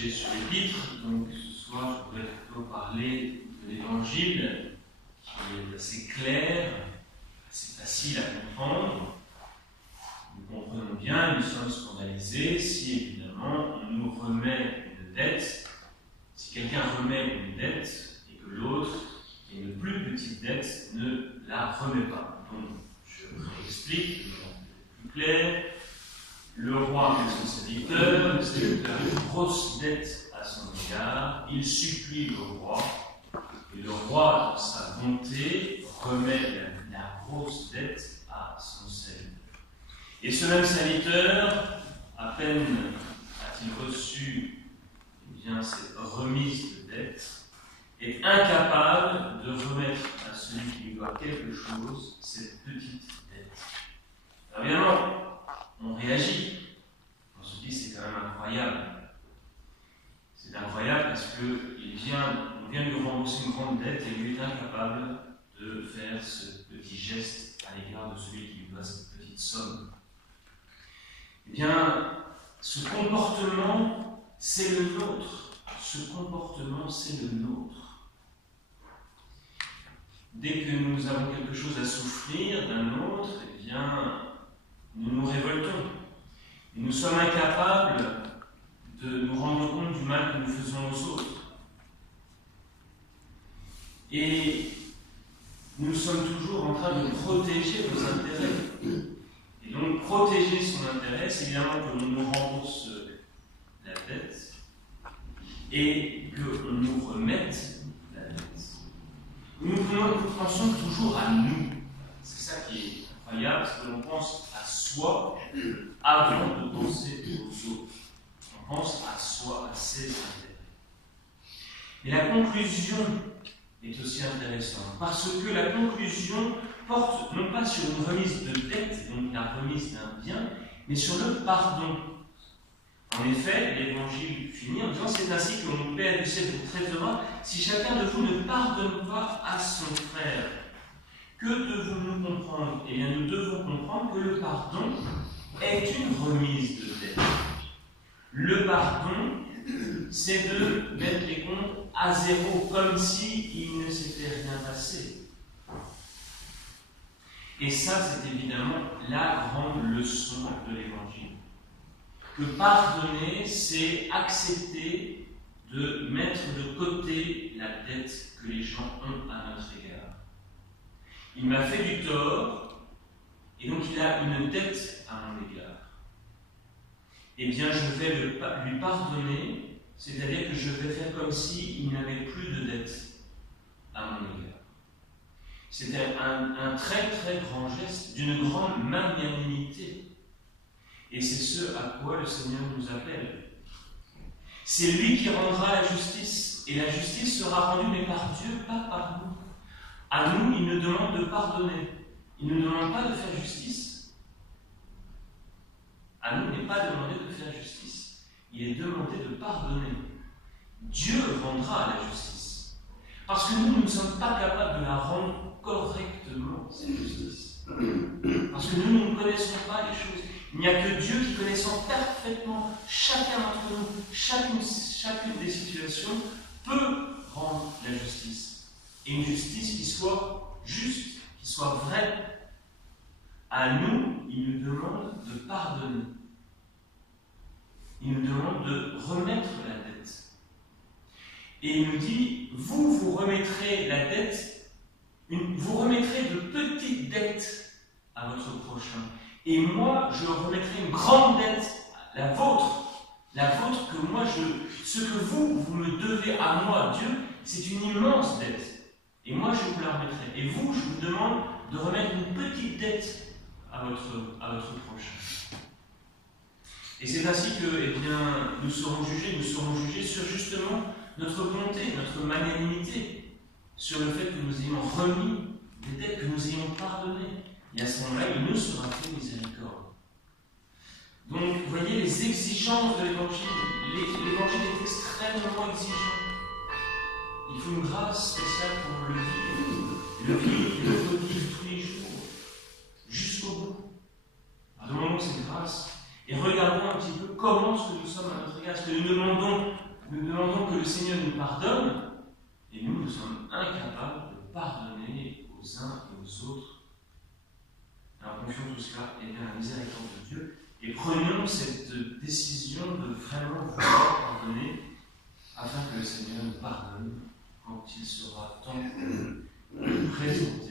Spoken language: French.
prêcher sur l'Épître, donc ce soir je voudrais plutôt parler de l'Évangile, qui est assez clair, assez facile à comprendre. Nous comprenons bien, nous sommes scandalisés si évidemment on nous remet une dette, si quelqu'un remet une dette et que l'autre, qui a une plus petite dette, ne la remet pas. Donc je réexplique, plus clair. Le roi est son serviteur, le serviteur a une grosse dette à son égard, il supplie le roi, et le roi, dans sa bonté, remet la grosse dette à son serviteur. Et ce même serviteur, à peine a-t-il reçu cette remise de dette, est incapable de remettre à celui qui lui doit quelque chose cette petite dette. Alors évidemment, on réagit. On se dit c'est quand même incroyable. C'est incroyable parce qu'on vient de lui rembourser une grande dette et lui est incapable de faire ce petit geste à l'égard de celui qui lui doit cette petite somme. Eh bien, ce comportement, c'est le nôtre. Ce comportement, c'est le nôtre. Dès que nous avons quelque chose à souffrir d'un autre, eh bien, nous nous révoltons. Et nous sommes incapables de nous rendre compte du mal que nous faisons aux autres. Et nous sommes toujours en train de protéger nos intérêts. Et donc, protéger son intérêt, c'est évidemment que l'on nous rembourse la dette et qu'on nous remette la dette. Nous pensons toujours à nous. C'est ça qui est incroyable, c'est que l'on pense à soi avant de penser aux autres. On pense à soi, à ses intérêts. Mais la conclusion est aussi intéressante, parce que la conclusion porte non pas sur une remise de dette, donc la remise d'un bien, mais sur le pardon. En effet, l'Évangile finit en disant « C'est ainsi que mon Père du ciel vous traitera si chacun de vous ne pardonne pas à son frère. » Que devons-nous comprendre ? Eh bien, nous devons comprendre que le pardon est une remise de dette. Le pardon, c'est de mettre les comptes à zéro, comme s'il ne s'était rien passé. Et ça, c'est évidemment la grande leçon de l'Évangile. Que pardonner, c'est accepter de mettre de côté la dette que les gens ont à notre égard. Il m'a fait du tort, et donc il a une dette à mon égard. Eh bien, je vais lui pardonner, c'est-à-dire que je vais faire comme s'il n'avait plus de dette à mon égard. C'était un très très grand geste, d'une grande magnanimité. Et c'est ce à quoi le Seigneur nous appelle. C'est lui qui rendra la justice, et la justice sera rendue, mais par Dieu, pas par nous. À nous, il nous demande de pardonner. Il ne nous demande pas de faire justice. À nous, il n'est pas demandé de faire justice. Il est demandé de pardonner. Dieu rendra la justice. Parce que nous ne sommes pas capables de la rendre correctement, cette justice. Parce que nous ne connaissons pas les choses. Il n'y a que Dieu qui, connaissant parfaitement chacun d'entre nous, chacune des situations, peut rendre la justice. Et une justice qui soit juste, qui soit vraie. À nous, il nous demande de pardonner. Il nous demande de remettre la dette. Et il nous dit, vous remettrez la dette, vous remettrez de petites dettes à votre prochain. Et moi, je remettrai une grande dette, la vôtre que moi, ce que vous me devez à moi, Dieu, c'est une immense dette. Et moi, je vous la remettrai. Et vous, je vous demande de remettre une petite dette à votre prochain. Et c'est ainsi que, eh bien, nous serons jugés sur justement notre bonté, notre magnanimité, sur le fait que nous ayons remis des dettes, que nous ayons pardonné. Et à ce moment-là, il nous sera fait miséricorde. Donc, vous voyez les exigences de l'Évangile. L'Évangile est extrêmement exigeant. Il faut une grâce spéciale pour le vivre et le revivre tous les jours, jusqu'au bout. Alors, demandons cette grâce et regardons un petit peu comment est-ce que nous sommes à notre égard. Est-ce que nous demandons Nous demandons que le Seigneur nous pardonne, et nous sommes incapables de pardonner aux uns et aux autres. Alors confions tout cela et bien la miséricorde de Dieu, et prenions cette décision de vraiment vouloir pardonner, afin que le Seigneur nous pardonne quand il sera temps de nous présenter